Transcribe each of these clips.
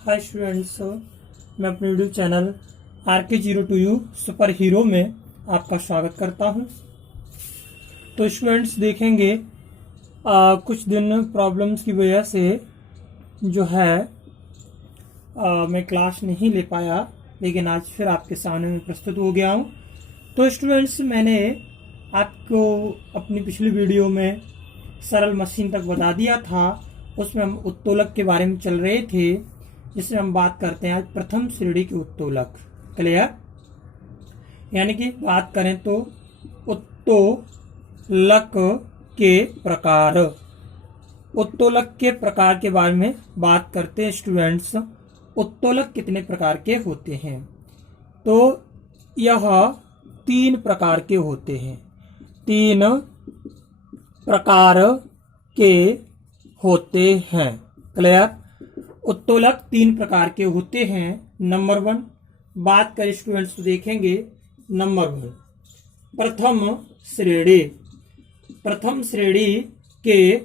Hi students, मैं अपने YouTube channel RK02U super hero में आपका स्वागत करता हूं। तो स्टूडेंट्स देखेंगे कुछ दिन प्रॉब्लम्स की वजह से जो है मैं क्लास नहीं ले पाया, लेकिन आज फिर आपके सामने में प्रस्तुत हो गया हूं। तो स्टूडेंट्स, मैंने आपको अपनी पिछली वीडियो में सरल मशीन तक बता दिया था। उसमें हम उत्तोलक के बारे में चल रहे थे, जिसमें हम बात करते हैं आज प्रथम श्रेणी के उत्तोलक। क्लियर? यानी कि बात करें तो उत्तोलक के प्रकार, उत्तोलक के प्रकार के बारे में बात करते हैं स्टूडेंट्स। उत्तोलक कितने प्रकार के होते हैं? तो यह 3 प्रकार के होते हैं। 3 प्रकार के होते हैं। क्लियर? उत्तोलक 3 प्रकार के होते हैं। नंबर 1 बात करें स्टूडेंट्स तो देखेंगे, नंबर 1 प्रथम श्रेणी। प्रथम श्रेणी के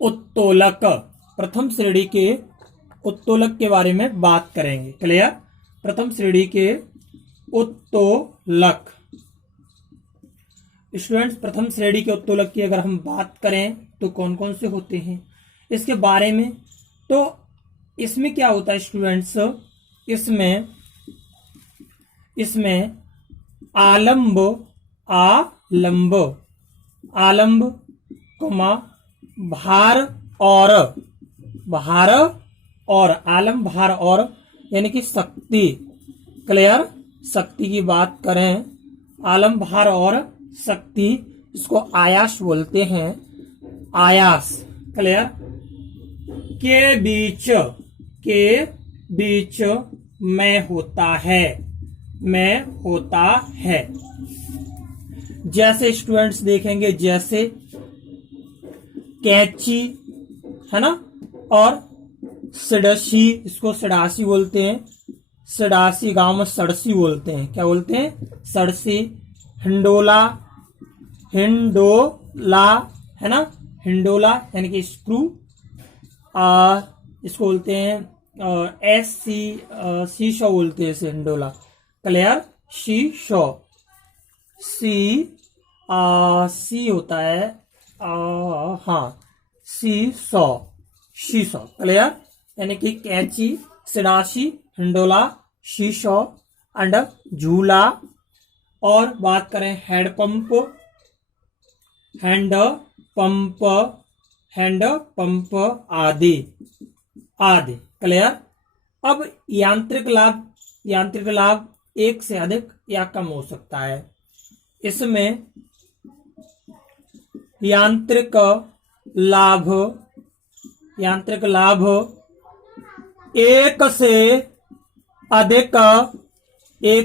उत्तोलक, प्रथम श्रेणी के उत्तोलक के बारे में बात करेंगे। क्लियर? प्रथम श्रेणी के उत्तोलक स्टूडेंट्स, प्रथम श्रेणी के उत्तोलक की अगर हम बात करें तो कौन कौन से होते हैं इसके बारे में, तो इसमें क्या होता है स्टूडेंट्स, इसमें आलंब आलंब भार और आलंब भार और यानी कि शक्ति। क्लियर? शक्ति की बात करें, आलंब भार और शक्ति, इसको आयास बोलते हैं। आयास। क्लियर? के बीच में होता है। जैसे स्टूडेंट्स देखेंगे, जैसे कैंची है ना, और सड़सी, इसको सड़ासी बोलते हैं। सड़ासी गांव में सड़सी बोलते हैं। क्या बोलते हैं? सड़सी। हिंडोला है ना, हिंडोला यानी कि स्क्रू, इसको बोलते हैं शीशो बोलते हैं इसे, हिंडोला। क्लियर? शीशो, सी होता है, हाँ, शीशो। क्लियर? यानी कि कैंची, सड़ासी, हिंडोला, शीशो एंड झूला। और बात करें हैंड पंप आदि। क्लियर? अब यांत्रिक लाभ एक से अधिक या कम हो सकता है। इसमें यांत्रिक लाभ एक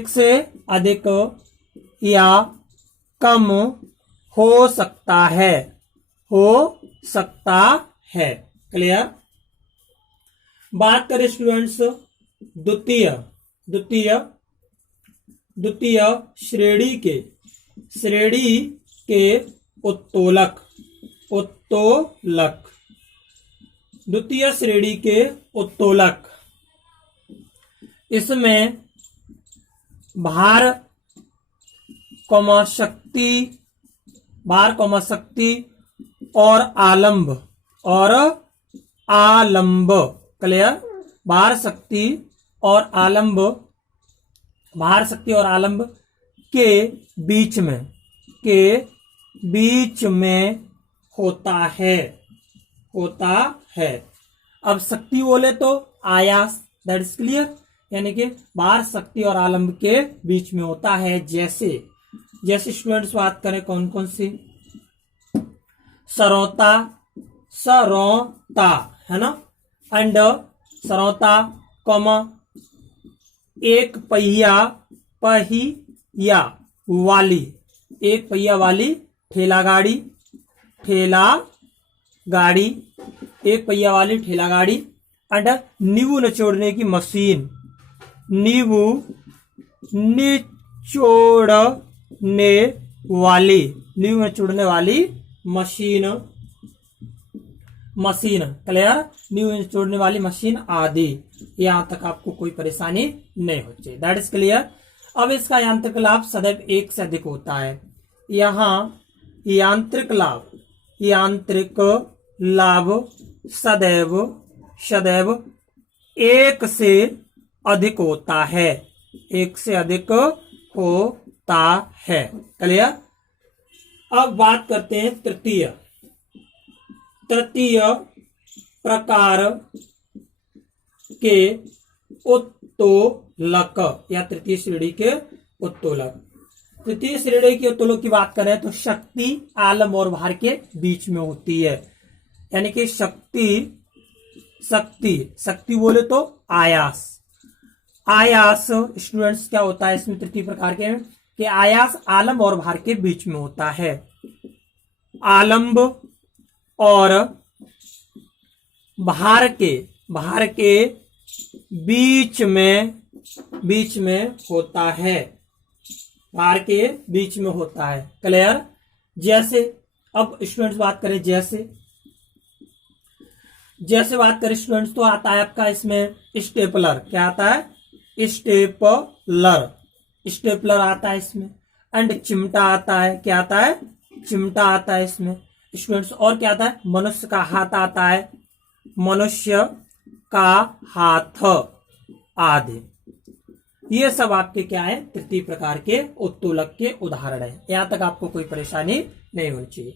से अधिक या कम हो सकता है। क्लियर? बात करें स्टूडेंट्स द्वितीय श्रेणी के उत्तोलक। द्वितीय श्रेणी के उत्तोलक, इसमें भार शक्ति और आलंब। क्लियर? भार शक्ति और आलंब के बीच में होता है। अब शक्ति बोले तो आयास, दैट इज क्लियर, यानी कि भार शक्ति और आलंब के बीच में होता है। जैसे स्टूडेंट्स बात करें कौन कौन सी, सरौता है ना, एंड सरौता, एक पहिया वाली ठेला गाड़ी, एक पहिया वाली ठेला गाड़ी एंड नींबू निचोड़ने की मशीन। नींबू निचोड़ने वाली मशीन। मशीन, क्लियर, न्यू जोड़ने वाली मशीन आदि। यहां तक आपको कोई परेशानी नहीं होनी चाहिए, दैट इज क्लियर। अब इसका यांत्रिक लाभ सदैव एक से अधिक होता है। यहां यांत्रिक लाभ सदैव एक से अधिक होता है, एक से अधिक होता है, क्लियर। अब बात करते हैं तृतीय प्रकार के उत्तोलक या तृतीय श्रेणी के उत्तोलक। तृतीय श्रेणी के उत्तोलक की बात करें तो शक्ति आलम और भार के बीच में होती है, यानी कि शक्ति बोले तो आयास स्टूडेंट्स क्या होता है इसमें तृतीय प्रकार के कि आयास आलम और भार के बीच में होता है। आलम्ब और भार के बीच में होता है, भार के बीच में होता है, क्लियर। जैसे अब स्टूडेंट्स बात करें जैसे बात करें स्टूडेंट्स तो आता है आपका इसमें स्टेपलर, क्या आता है स्टेपलर आता है इसमें, एंड चिमटा आता है, क्या आता है चिमटा आता है इसमें स्टूडेंट्स। और क्या आता है मनुष्य का हाथ आता है, मनुष्य का हाथ आदि। ये सब आपके क्या है तृतीय प्रकार के उत्तोलक के उदाहरण है। यहां तक आपको कोई परेशानी नहीं होनी चाहिए।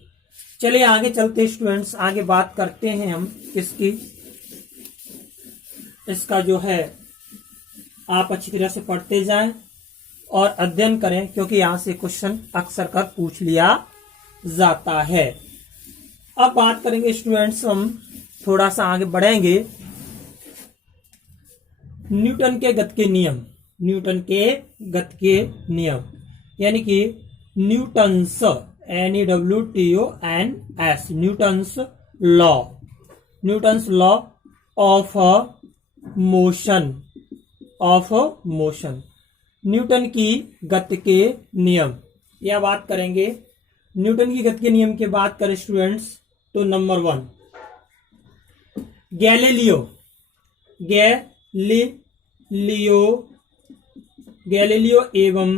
चलिए आगे चलते स्टूडेंट्स, आगे बात करते हैं हम इसकी, इसका जो है आप अच्छी तरह से पढ़ते जाएं और अध्ययन करें, क्योंकि यहां से क्वेश्चन अक्सर कर पूछ लिया जाता है। अब बात करेंगे स्टूडेंट्स, हम थोड़ा सा आगे बढ़ेंगे। न्यूटन के गति के नियम, यानी कि Newton's NEWTONS Newton's law of motion, Newton की गति के नियम। यह बात करेंगे न्यूटन की गति के नियम की बात करें स्टूडेंट्स तो नंबर 1 गैलीलियो एवं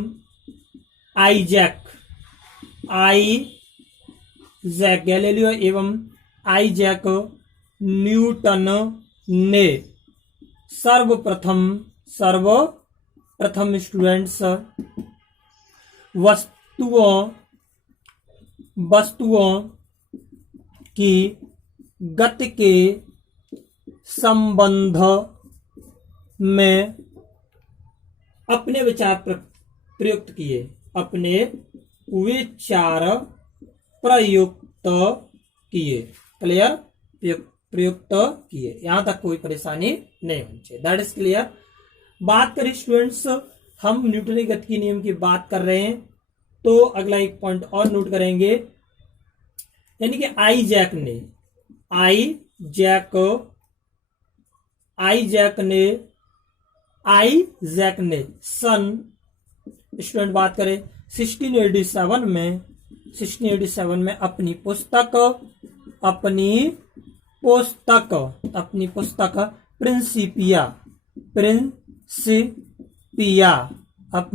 आइजैक न्यूटन ने सर्वप्रथम स्टूडेंट्स वस्तुओं की गति के संबंध में अपने विचार प्रयुक्त किए, क्लियर, प्रयुक्त किए। यहां तक कोई परेशानी नहीं होनी चाहिए, दैट इज क्लियर। बात करें स्टूडेंट्स, हम न्यूटन की गति के नियम की बात कर रहे हैं तो अगला एक पॉइंट और नोट करेंगे, यानी कि आइजैक ने सन स्टूडेंट बात करें 1687 में अपनी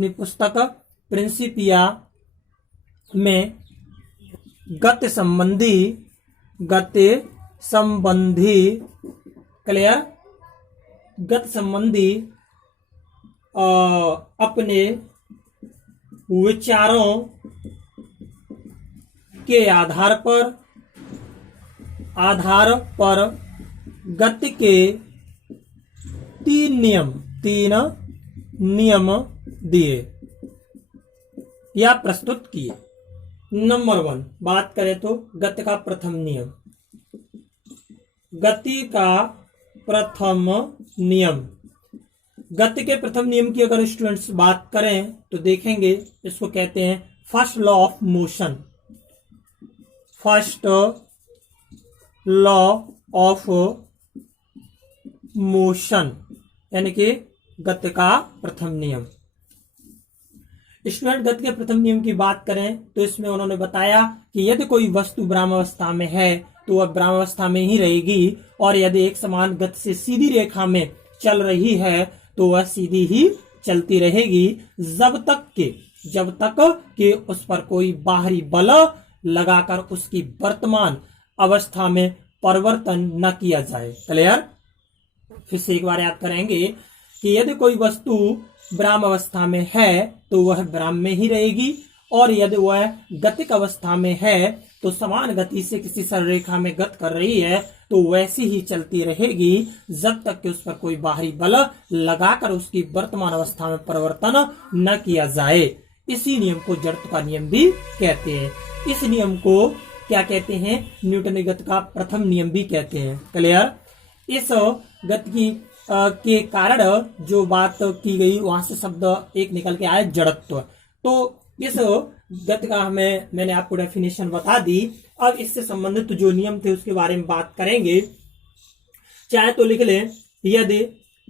पुस्तक प्रिंसिपिया में गति संबंधी अपने विचारों के आधार पर गति के तीन नियम दिए या प्रस्तुत किए। नंबर 1 बात करें तो गति का प्रथम नियम, गति के प्रथम नियम की अगर स्टूडेंट्स बात करें तो देखेंगे इसको कहते हैं फर्स्ट लॉ ऑफ मोशन, यानी कि गति का प्रथम नियम। स्टूडेंट गति के प्रथम नियम की बात करें तो इसमें उन्होंने बताया कि यदि कोई वस्तु ब्रह्मावस्था में है तो वह विरामावस्था में ही रहेगी, और यदि एक समान गति से सीधी रेखा में चल रही है तो वह सीधी ही चलती रहेगी जब तक कि उस पर कोई बाहरी बल लगाकर उसकी वर्तमान अवस्था में परिवर्तन न किया जाए। क्लियर? फिर से एक बार याद करेंगे कि यदि कोई वस्तु विराम अवस्था में है तो वह विराम में ही रहेगी, और यदि वह गतिक अवस्था में है तो समान गति से किसी सरल रेखा में गति कर रही है तो वैसी ही चलती रहेगी जब तक कि उस पर कोई बाहरी बल लगाकर उसकी वर्तमान अवस्था में परिवर्तन न किया जाए। इसी नियम को जड़त्व का नियम भी कहते हैं। इस नियम को क्या कहते हैं? न्यूटन गति का प्रथम नियम भी कहते हैं। क्लियर? इस गति की के कारण जो बात की गई वहां से शब्द एक निकल के आया, जड़त्व। तो इस गति का मैंने आपको डेफिनेशन बता दी। अब इससे संबंधित जो नियम थे उसके बारे में बात करेंगे। चाहे तो लिख लें, यदि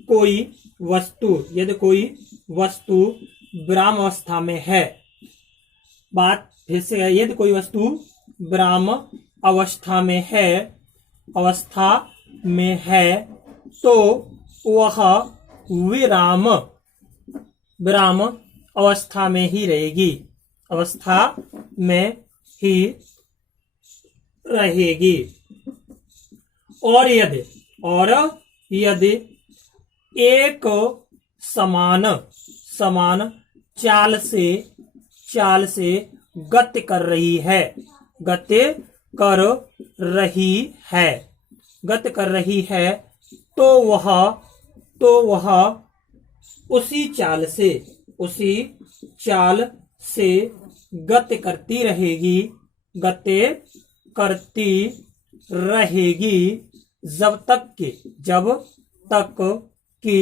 कोई वस्तु विराम अवस्था में है, बात फिर से है, यदि कोई वस्तु विराम अवस्था में है तो वह विराम अवस्था में ही रहेगी। और यदि एक समान चाल से गति कर रही है तो वह उसी चाल से गति करती रहेगी जब तक कि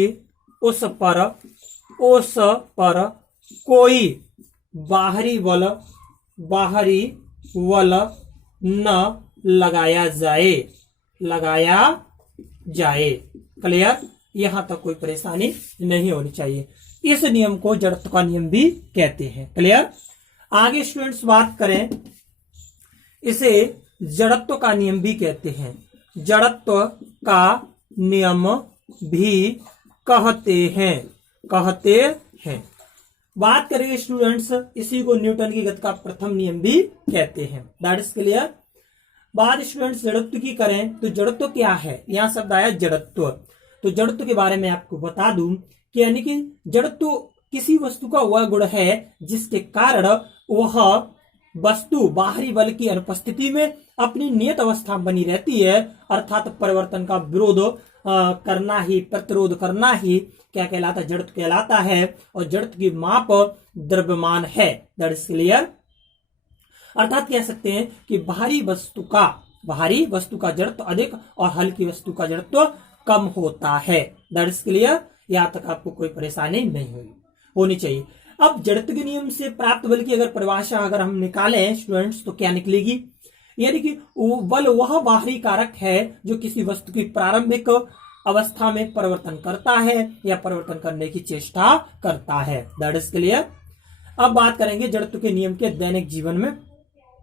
उस पर कोई बाहरी बल न लगाया जाए। क्लियर? यहां तक कोई परेशानी नहीं होनी चाहिए। इस नियम को जड़त्व का नियम भी कहते हैं। क्लियर? आगे स्टूडेंट्स बात करें, इसे जड़त्व का नियम भी कहते हैं। जड़त्व का नियम भी कहते हैं। बात करेंगे स्टूडेंट्स, इसी को न्यूटन की गति का प्रथम नियम भी कहते हैं। That is clear? बात स्टूडेंट्स जड़त्व की करें तो जड़त्व क्या है? यहां शब्द आया जड़त्व। तो जड़त्व के बारे में आपको बता दूं कि यानी कि जड़त्व किसी वस्तु का वह गुण है जिसके कारण वह वस्तु बाहरी बल की अनुपस्थिति में अपनी नियत अवस्था बनी रहती है, अर्थात परिवर्तन का प्रतिरोध करना ही क्या कहलाता है? जड़त्व कहलाता है। और जड़त्व की माप द्रव्यमान है। That is clear? अर्थात कह सकते हैं कि भारी वस्तु का जड़त्व अधिक और हल्की वस्तु का जड़त्व कम होता है। That is clear? यहां तक आपको कोई परेशानी नहीं होनी चाहिए। अब जड़त्व के नियम से प्राप्त बल की अगर परिभाषा अगर हम निकालें स्टूडेंट्स तो क्या निकलेगी? यानी कि बल वह बाहरी कारक है जो किसी वस्तु की प्रारंभिक अवस्था में परिवर्तन करता है या परिवर्तन करने की चेष्टा करता है। That is clear? अब बात करेंगे जड़त्व के नियम के दैनिक जीवन में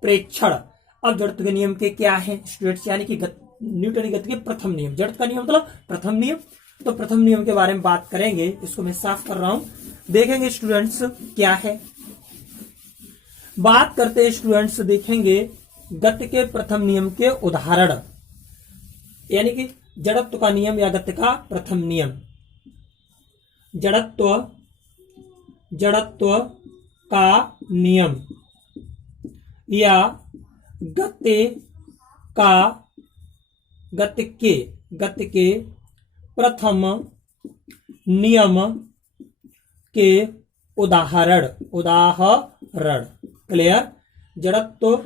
प्रेक्षण। अब जड़त्व के नियम के क्या है स्टूडेंट्स? यानी कि न्यूटन की गति के प्रथम नियम। जड़त्व का नियम मतलब प्रथम नियम। तो प्रथम नियम के बारे में बात करेंगे, इसको मैं साफ कर रहा हूं, देखेंगे स्टूडेंट्स क्या है। बात करते हैं स्टूडेंट्स, देखेंगे गति के प्रथम नियम के उदाहरण, यानी कि जड़त्व का नियम या गति का प्रथम नियम। जड़त्व का नियम या गति के प्रथम नियम के उदाहरण। क्लियर? जड़त्व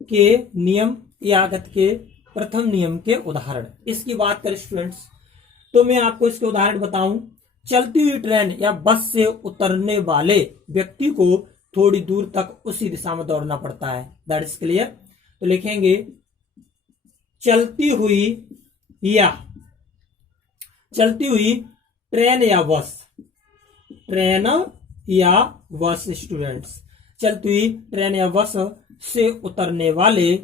के नियम या गति के प्रथम नियम के उदाहरण। इसकी बात करें स्टूडेंट्स तो मैं आपको इसके उदाहरण बताऊं। चलती हुई ट्रेन या बस से उतरने वाले व्यक्ति को थोड़ी दूर तक उसी दिशा में दौड़ना पड़ता है। That is clear? तो लिखेंगे चलती हुई ट्रेन या बस स्टूडेंट्स। चलती हुई ट्रेन या बस से उतरने वाले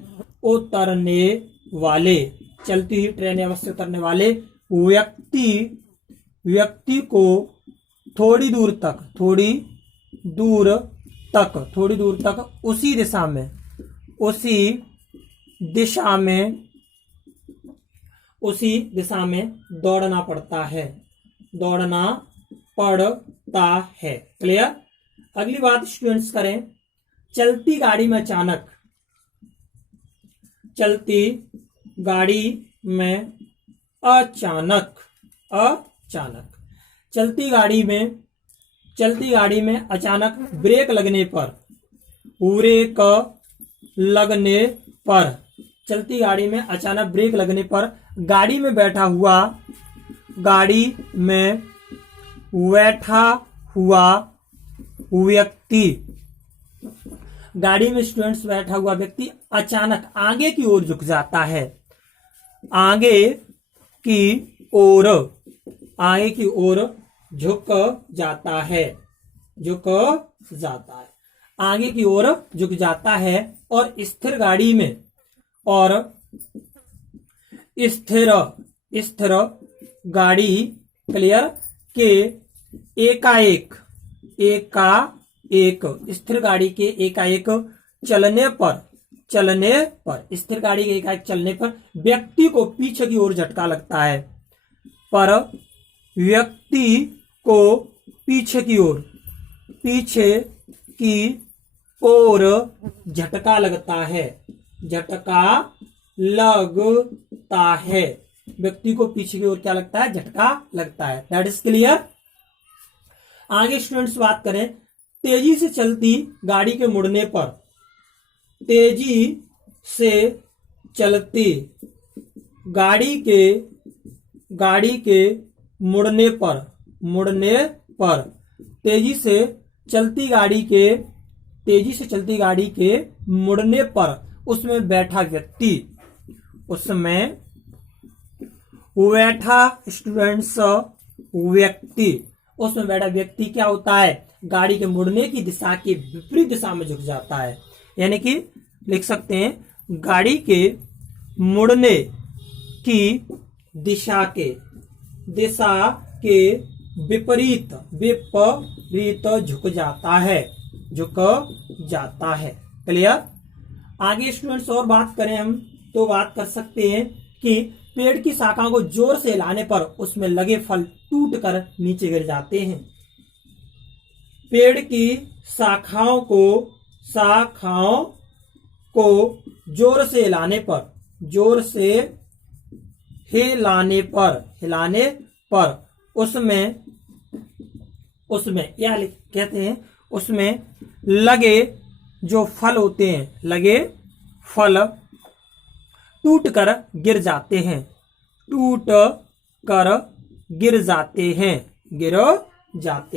चलती हुई ट्रेन या बस से उतरने वाले व्यक्ति को थोड़ी दूर तक उसी दिशा में दौड़ना पड़ता है। क्लियर। अगली बात स्टूडेंट्स करें, चलती गाड़ी में अचानक ब्रेक लगने पर गाड़ी में बैठा हुआ व्यक्ति अचानक आगे की ओर झुक जाता है और स्थिर गाड़ी क्लियर के एकाएक स्थिर गाड़ी के एकाएक चलने पर व्यक्ति को पीछे की ओर झटका लगता है। That is clear. आगे स्टूडेंट्स बात करें, तेजी से चलती गाड़ी के मुड़ने पर उसमें बैठा व्यक्ति क्या होता है, गाड़ी के मुड़ने की दिशा के विपरीत दिशा में झुक जाता है। यानी कि लिख सकते हैं, गाड़ी के मुड़ने की दिशा के विपरीत झुक जाता है। क्लियर। आगे स्टूडेंट्स और बात करें हम तो बात कर सकते हैं कि पेड़ की शाखाओं को जोर से हिलाने पर उसमें लगे फल टूटकर नीचे गिर जाते हैं। पेड़ की शाखाओं को जोर से हिलाने पर उसमें क्या कहते हैं, उसमें लगे जो फल होते हैं, टूट कर गिर जाते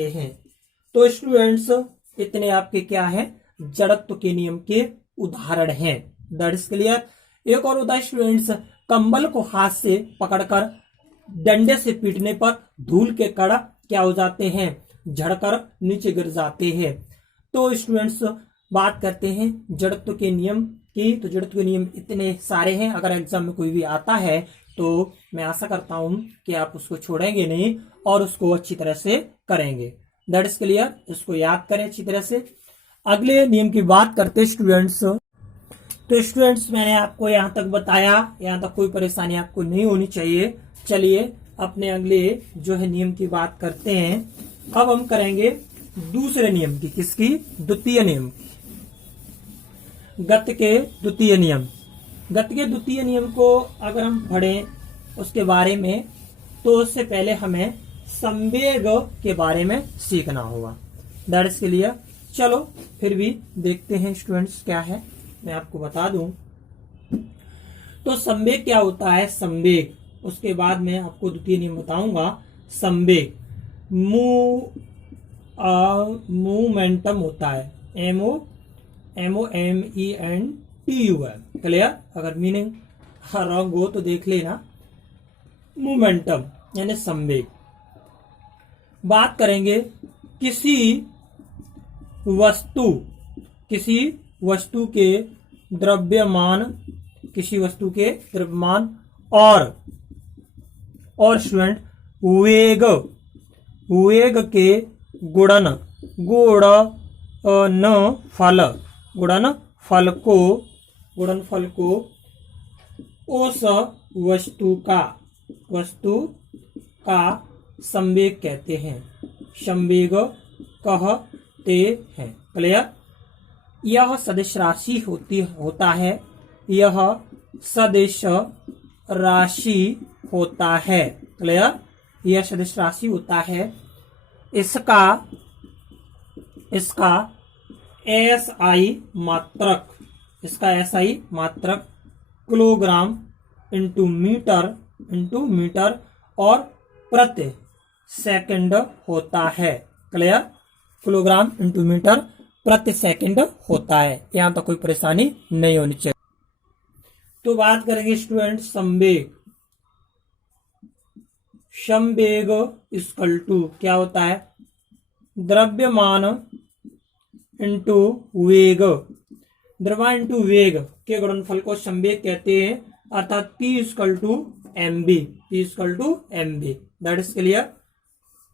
हैं। तो स्टूडेंट्स इतने आपके क्या है, जड़त्व के नियम के उदाहरण हैं। That is clear. एक और उदाहरण स्टूडेंट्स, कंबल को हाथ से पकड़कर डंडे से पीटने पर धूल के कण क्या हो जाते हैं, झड़कर नीचे गिर जाते हैं। तो स्टूडेंट्स बात करते हैं जड़त्व के नियम की। तो जड़त्व के नियम इतने सारे हैं, अगर एग्जाम में कोई भी आता है तो मैं आशा करता हूं कि आप उसको छोड़ेंगे नहीं और उसको अच्छी तरह से करेंगे। That is clear. इसको याद करें अच्छी तरह से। अगले नियम की बात करते स्टूडेंट्स। तो स्टूडेंट्स मैंने आपको यहाँ तक बताया, यहाँ तक कोई परेशानी आपको नहीं होनी चाहिए। चलिए अपने अगले जो है नियम की बात करते हैं। अब हम करेंगे दूसरे नियम की, किसकी, द्वितीय नियम की, गति के द्वितीय नियम। गति के द्वितीय नियम को अगर हम पढ़ें उसके बारे में, तो उससे पहले हमें संवेग के बारे में सीखना होगा। That is clear. चलो फिर भी देखते हैं स्टूडेंट्स क्या है, मैं आपको बता दूं। तो संवेग क्या होता है, संवेग, उसके बाद मैं आपको द्वितीय नियम बताऊंगा। संवेग मोमेंटम होता है, MOMENTUM। क्लियर। अगर मीनिंग रॉन्ग हो तो देख लेना। मोमेंटम यानी संवेग। बात करेंगे किसी वस्तु के द्रव्यमान, किसी वस्तु के द्रव्यमान, और स्टूडेंट वेग, वेग के गुणनफल को उस वस्तु का संवेग कहते हैं, संवेग कहते हैं। क्लियर? यह सदिश राशि होता है, यह सदिश राशि होता है। क्लियर? यह सदिश राशि होता है। इसका SI मात्रक, किलोग्राम इंटू मीटर और प्रति सेकंड होता है। क्लियर? किलोग्राम इंटू मीटर प्रति सेकंड होता है। यहां तक कोई परेशानी नहीं होनी चाहिए। तो बात करेंगे स्टूडेंट संवेग। संवेग इक्वल टू क्या होता है? द्रव्यमान इंटू वेग, द्रव्यमान इंटू वेग के गुणनफल को संवेग कहते हैं, अर्थात P equal to mb, that is clear.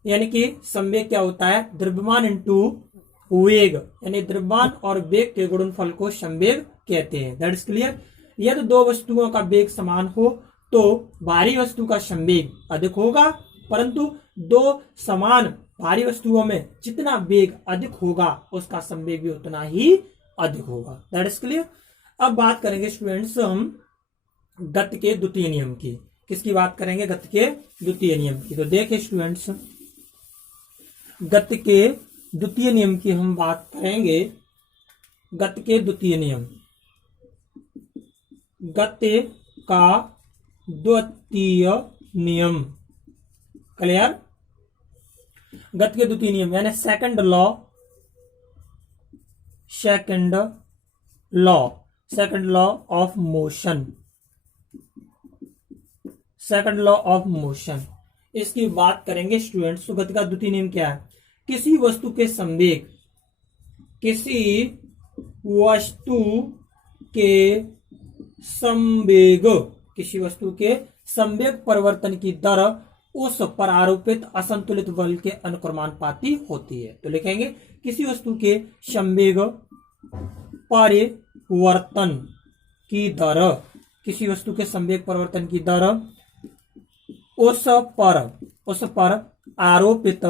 यानी कि संवेग क्या होता है? द्रव्यमान इंटू वेग, यानी द्रव्यमान और वेग के गुणनफल को संवेग कहते हैं, दैट इज क्लियर। यदि दो वस्तुओं का वेग समान हो तो भारी वस्तु का संवेग अधिक होगा, परंतु दो समान भारी वस्तुओं में जितना वेग अधिक होगा उसका संवेग भी उतना ही अधिक होगा, दैट इज क्लियर। अब बात करेंगे स्टूडेंट्स हम गति के द्वितीय नियम की। किसकी बात करेंगे? गति के द्वितीय नियम की। तो देखिए स्टूडेंट्स, गति के द्वितीय नियम की हम बात करेंगे। गति के द्वितीय नियम, गति का द्वितीय नियम। क्लियर? गति के द्वितीय नियम यानी सेकंड लॉ ऑफ मोशन, इसकी बात करेंगे स्टूडेंट्स। तो गति का द्वितीय नियम क्या है? किसी वस्तु के संवेग परिवर्तन की दर उस पर आरोपित असंतुलित बल के अनुक्रमानुपाती होती है। तो लिखेंगे किसी वस्तु के संवेग परिवर्तन की दर, किसी वस्तु के संवेग परिवर्तन की दर उस पर आरोपित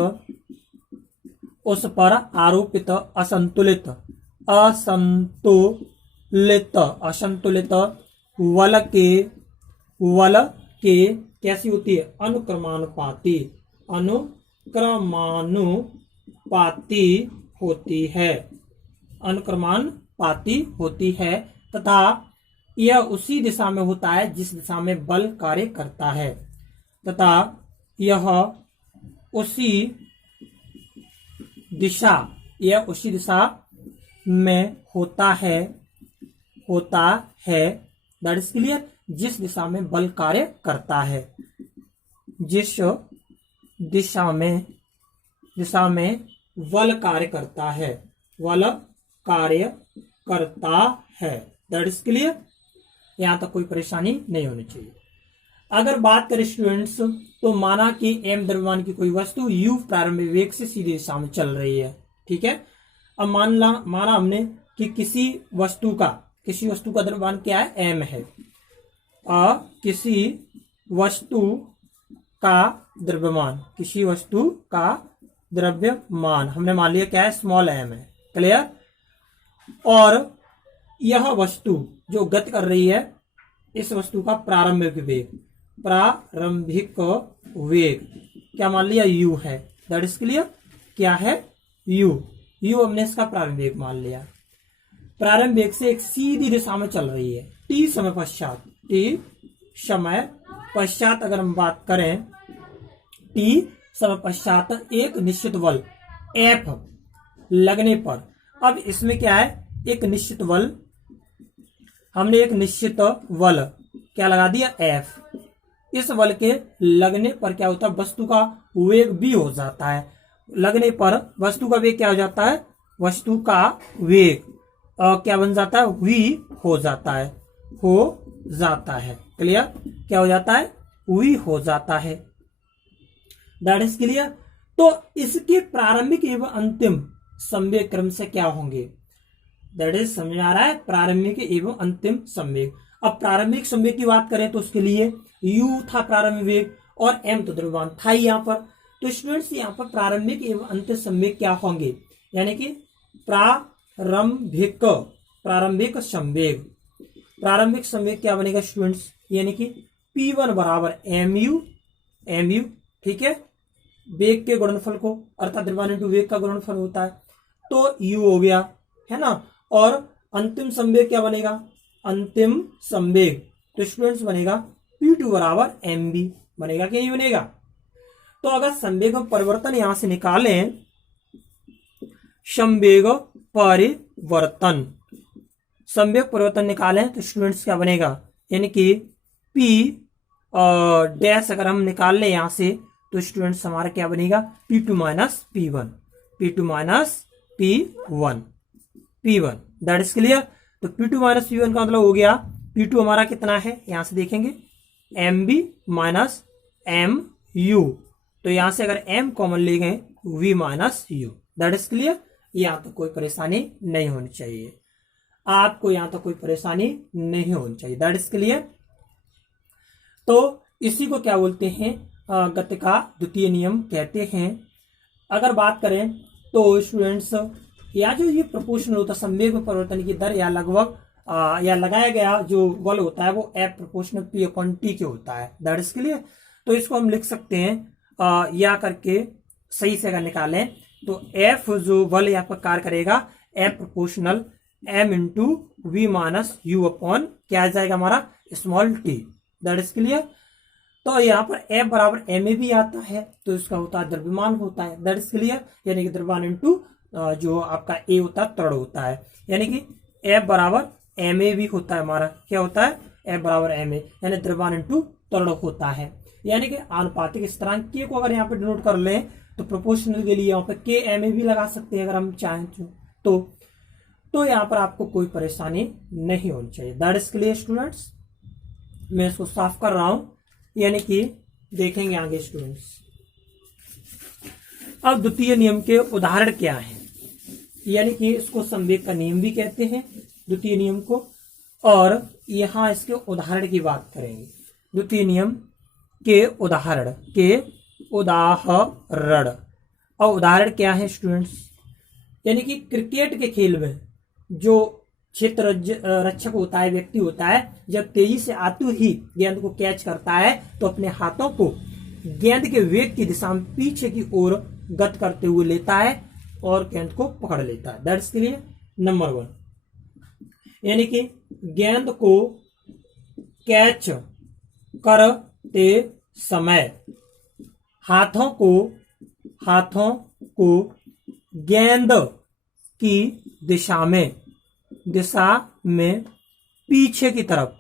असंतुलित वल के कैसी होती है? अनुक्रमानुपाती होती है तथा यह उसी दिशा में होता है जिस दिशा में बल कार्य करता है, तथा यह उसी दिशा में होता है, दैट इज क्लियर, जिस दिशा में बल कार्य करता है, जिस दिशा में बल कार्य करता है, दैट इज क्लियर। यहां तक कोई परेशानी नहीं होनी चाहिए। अगर बात करें स्टूडेंट्स, तो माना कि m द्रव्यमान की कोई वस्तु u प्रारंभिक वेग से सीधी दिशा में चल रही है, ठीक है। अब माना हमने कि किसी वस्तु का द्रव्यमान क्या है? m है। किसी वस्तु का द्रव्यमान हमने मान लिया क्या है? स्मॉल m है। क्लियर? और यह वस्तु जो गति कर रही है, इस वस्तु का प्रारंभिक वेग क्या मान लिया? u है, दैट इज क्लियर। क्या है? u हमने इसका प्रारंभिक वेग मान लिया। प्रारंभिक वेग से एक सीधी दिशा में चल रही है t समय पश्चात अगर हम बात करें t समय पश्चात एक निश्चित बल F लगने पर, अब इसमें क्या है? एक निश्चित बल, हमने एक निश्चित बल क्या लगा दिया? F। इस बल के लगने पर क्या होता है? वस्तु का वेग भी हो जाता है। लगने पर वस्तु का वेग क्या हो जाता है? वस्तु का वेग क्या बन जाता है, वी हो जाता है, हो जाता है। क्लियर, क्या हो जाता है, वी हो जाता है। That is clear. तो इसके प्रारंभिक एवं अंतिम संवेग क्रम से क्या होंगे, दैट इज समझ आ रहा है, प्रारंभिक एवं अंतिम संवेग। अब प्रारंभिक संवेग की बात करें तो उसके लिए u था प्रारंभिक वेग और m तो द्रव्यमान था ही यहाँ पर। तो स्टूडेंट्स यहाँ पर प्रारंभिक एवं अंतिम संवेग क्या होंगे, यानी कि प्रारंभिक संवेग, प्रारंभिक संवेग क्या बनेगा स्टूडेंट्स, यानी कि P1 बराबर mu, ठीक है, वेग के गुणनफल को, अर्थात द्रव्यमान इंटू वेग का गुणनफल होता है, तो u हो गया, है ना। और अंतिम संवेग क्या बनेगा, अंतिम संवेग तो स्टूडेंट्स बनेगा P2 बराबर mv, बनेगा कि नहीं बनेगा। तो अगर संवेग परिवर्तन यहां से निकालें, संवेग परिवर्तन निकालें तो स्टूडेंट्स क्या बनेगा, यानी कि P डैश अगर हम निकाल लें यहां से तो स्टूडेंट्स हमारा क्या बनेगा, P2 minus P1, that is clear. तो P2 माइनस P1 का मतलब हो गया, P2 हमारा कितना है यहां से देखेंगे mb माइनस mu, तो यहां से अगर m कॉमन ले गए v minus u, that is clear. यहां तो कोई परेशानी नहीं होनी चाहिए आपको, यहां तो कोई परेशानी नहीं होनी चाहिए, दैट इज क्लियर। तो इसी को क्या बोलते हैं, गति का द्वितीय नियम कहते हैं। अगर बात करें तो स्टूडेंट्स या जो ये प्रोपोर्शनल होता है संवेग में परिवर्तन की दर, या लगभग या लगाया गया जो बल होता है वो F proportional P upon T के होता है, दैट इज क्लियर। तो इसको हम लिख सकते हैं या करके सही से अगर निकालें तो F जो बल यहाँ पर कार्य करेगा F proportional M into V minus U upon क्या आ जाएगा हमारा small t, that is clear. तो यहाँ पर F बराबर ma भी आता है तो इसका होता है द्रव्यमान होता है, दैट इज क्लियर, यानी कि द्रव्यमान इंटू जो आपका A होता है त्वरण होता है, यानी कि F बराबर ma भी होता है हमारा, क्या होता है F बराबर ma, यानी द्रव्यमान इंटू त्वरण होता है। यानी कि आनुपातिक स्थिरांक k को अगर यहाँ पे डिनोट कर लें तो प्रोपोर्शनल के लिए यहाँ पे kma भी लगा सकते हैं अगर हम चाहें तो यहाँ पर आपको कोई परेशानी नहीं होनी चाहिए, दैट इज क्लियर स्टूडेंट्स। मैं इसको साफ कर रहा हूं, यानी कि देखेंगे आगे स्टूडेंट्स। अब द्वितीय नियम के उदाहरण क्या है, यानी कि इसको संवेग का नियम भी कहते हैं द्वितीय नियम को, और यहां इसके उदाहरण की बात करेंगे। द्वितीय नियम के उदाहरण और उदाहरण क्या है स्टूडेंट्स, यानी कि क्रिकेट के खेल में जो क्षेत्र रक्षक होता है, व्यक्ति होता है, जब तेजी से आते ही गेंद को कैच करता है तो अपने हाथों को गेंद के वेग की दिशा में पीछे की ओर गत करते हुए लेता है और गेंद को पकड़ लेता है, दैट्स के लिए नंबर 1। यानी कि गेंद को कैच करते समय हाथों को गेंद की दिशा में पीछे की तरफ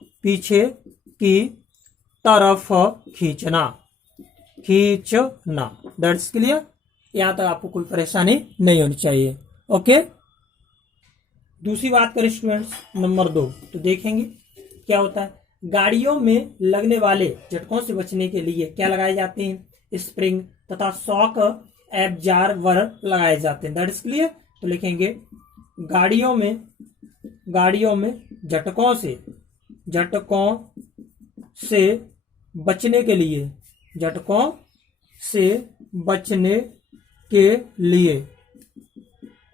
खींचना, दैट्स क्लियर। यहां तक आपको कोई परेशानी नहीं होनी चाहिए, ओके। दूसरी बात करें स्टूडेंट्स नंबर 2, तो देखेंगे क्या होता है। गाड़ियों में लगने वाले झटकों से बचने के लिए क्या लगाए जाते हैं, स्प्रिंग तथा शॉक एब्जॉर्बर लगाए जाते हैं, दैट्स क्लियर। तो लिखेंगे गाड़ियों में झटकों से बचने के लिए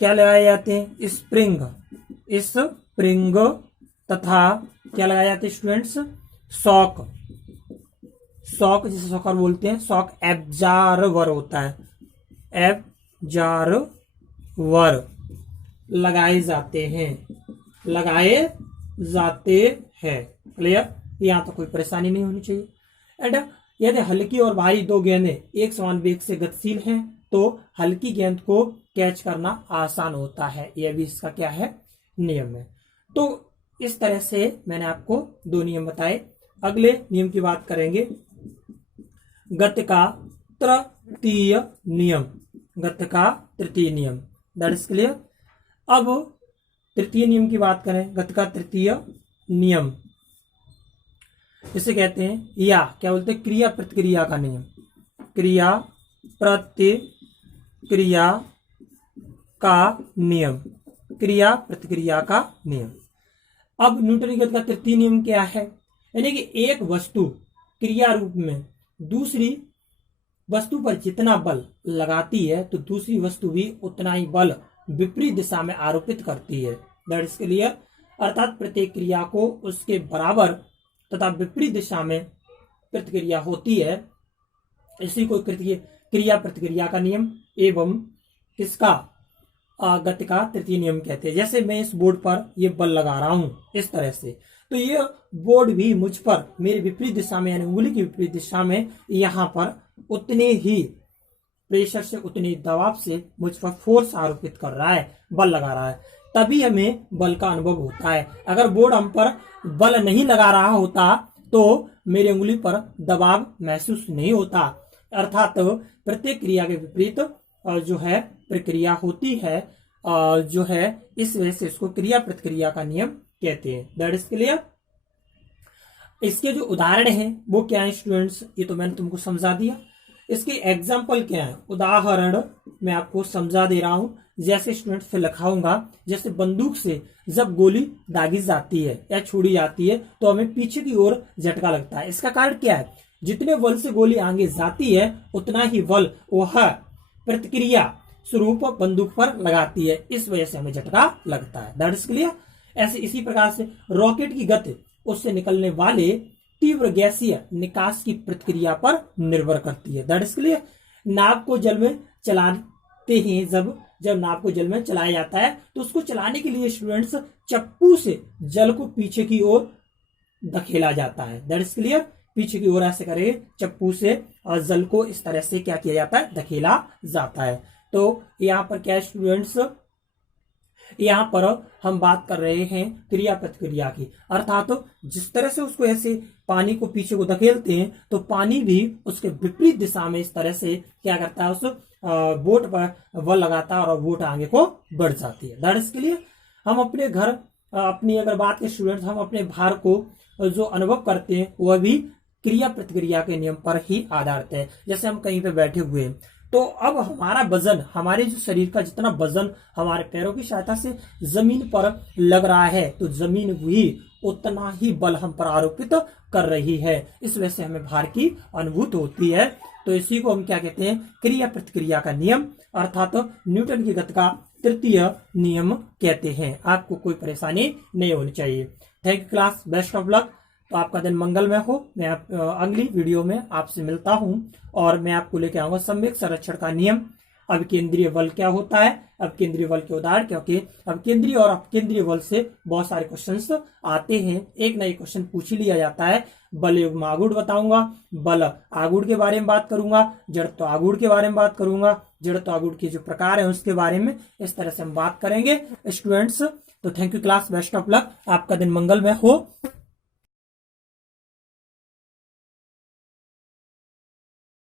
क्या लगाए जाते हैं, स्प्रिंग तथा क्या लगाए जाते हैं स्टूडेंट्स, शॉक जिसे शॉकर बोलते हैं, शॉक एब्जॉर्बर होता है, एब्जॉर्बर लगाए जाते हैं, क्लियर। यहां तो कोई परेशानी नहीं होनी चाहिए। एंड यदि हल्की और भारी दो गेंदें एक समान वेग से गतिशील हैं तो हल्की गेंद को कैच करना आसान होता है, यह भी इसका क्या है नियम है। तो इस तरह से मैंने आपको 2 नियम बताए। अगले नियम की बात करेंगे, गति का तृतीय नियम, दैट इज क्लियर। अब तृतीय नियम की बात करें, गति का तृतीय नियम इसे कहते हैं, या क्या बोलते हैं, क्रिया प्रतिक्रिया का नियम, क्रिया प्रतिक्रिया का नियम, क्रिया प्रतिक्रिया का नियम। अब न्यूटन की गति का तृतीय नियम क्या है, यानी कि एक वस्तु क्रिया रूप में दूसरी वस्तु पर जितना बल लगाती है तो दूसरी वस्तु भी उतना ही बल विपरीत दिशा में आरोपित करती है। That is clear. अर्थात प्रत्येक क्रिया को उसके बराबर तथा विपरीत दिशा में प्रतिक्रिया होती है। इसी को क्रिया प्रतिक्रिया का नियम एवं किसका, गति का तृतीय नियम कहते हैं। जैसे मैं इस बोर्ड पर ये बल लगा रहा हूं इस तरह से, तो ये बोर्ड भी मुझ पर मेरी विपरीत दिशा में यानी उंगली की विपरीत दिशा में यहाँ पर उतने ही प्रेशर से, उतने दबाव से मुझ पर फोर्स आरोपित कर रहा है, बल लगा रहा है, तभी हमें बल का अनुभव होता है। अगर बोर्ड हम पर बल नहीं लगा रहा होता तो मेरी उंगली पर दबाव महसूस नहीं होता। अर्थात प्रत्येक क्रिया के विपरीत जो है प्रक्रिया होती है, जो है इस वजह से इसको क्रिया प्रतिक्रिया का नियम कहते हैं। That is clear. इसके जो उदाहरण हैं वो क्या है स्टूडेंट्स, ये तो मैंने तुमको समझा दिया। इसके एग्जाम्पल क्या है, उदाहरण मैं आपको समझा दे रहा हूं। जैसे स्टूडेंट्स फिर लिखाऊंगा, जैसे बंदूक से जब गोली दागी जाती है या छोड़ी जाती है तो हमें पीछे की ओर झटका लगता है। इसका कारण क्या है, जितने बल से गोली आगे जाती है उतना ही बल वह प्रतिक्रिया स्वरूप बंदूक पर लगाती है, इस वजह से हमें झटका लगता है। That is clear. ऐसे इसी प्रकार से रॉकेट की गति उससे निकलने वाले तीव्र गैसीय निकास की प्रतिक्रिया पर निर्भर करती है। That is clear. नाव को जल में चलाते हैं, जब नाव को जल में चलाया जाता है तो उसको चलाने के लिए स्टूडेंट्स चप्पू से जल को पीछे की ओर धकेला जाता है। That is clear. पीछे की ओर ऐसे करें चप्पू से और जल को इस तरह से क्या किया जाता है, धकेला जाता है। तो यहाँ पर क्या स्टूडेंट्स, यहाँ पर हम बात कर रहे हैं क्रिया प्रतिक्रिया की। अर्थात तो जिस तरह से उसको ऐसे पानी को पीछे को धकेलते हैं तो पानी भी उसके विपरीत दिशा में इस तरह से क्या करता है, उस बोट पर बल लगाता है और बोट आगे को बढ़ जाती है। That is clear. हम अपने घर अपनी अगर बात करें स्टूडेंट्स, हम अपने भार को जो अनुभव करते हैं वह भी क्रिया प्रतिक्रिया के नियम पर ही आधारित है। जैसे हम कहीं पे बैठे हुए हैं तो अब हमारा वजन, हमारे जो शरीर का जितना वजन हमारे पैरों की सहायता से जमीन पर लग रहा है तो जमीन भी उतना ही बल हम पर आरोपित कर रही है। इस वजह से हमें भार की अनुभूति होती है। तो इसी को हम क्या कहते हैं, क्रिया प्रतिक्रिया का नियम, अर्थात न्यूटन की गति का तृतीय नियम कहते हैं। आपको कोई परेशानी नहीं होनी चाहिए। Thank you class, best of luck. तो आपका दिन मंगलमय हो। मैं अगली वीडियो में आपसे मिलता हूं और मैं आपको लेके आऊंगा सम्यक संरक्षण का नियम, अब केंद्रीय बल क्या होता है, अब केंद्रीय बल के उदाहरण, क्योंकि अब केंद्रीय और अपकेंद्रीय बल से बहुत सारे क्वेश्चंस आते हैं, एक ना एक क्वेश्चन पूछ ही लिया जाता है। बल युग्म आगूढ़ बताऊंगा, बल आगूढ़ के बारे में बात करूंगा, जड़त्व आगूढ़ के बारे में बात करूंगा, जड़त्व आगूढ़ के जो प्रकार है उसके बारे में इस तरह से हम बात करेंगे स्टूडेंट्स। तो thank you class, best of luck, आपका दिन मंगलमय हो।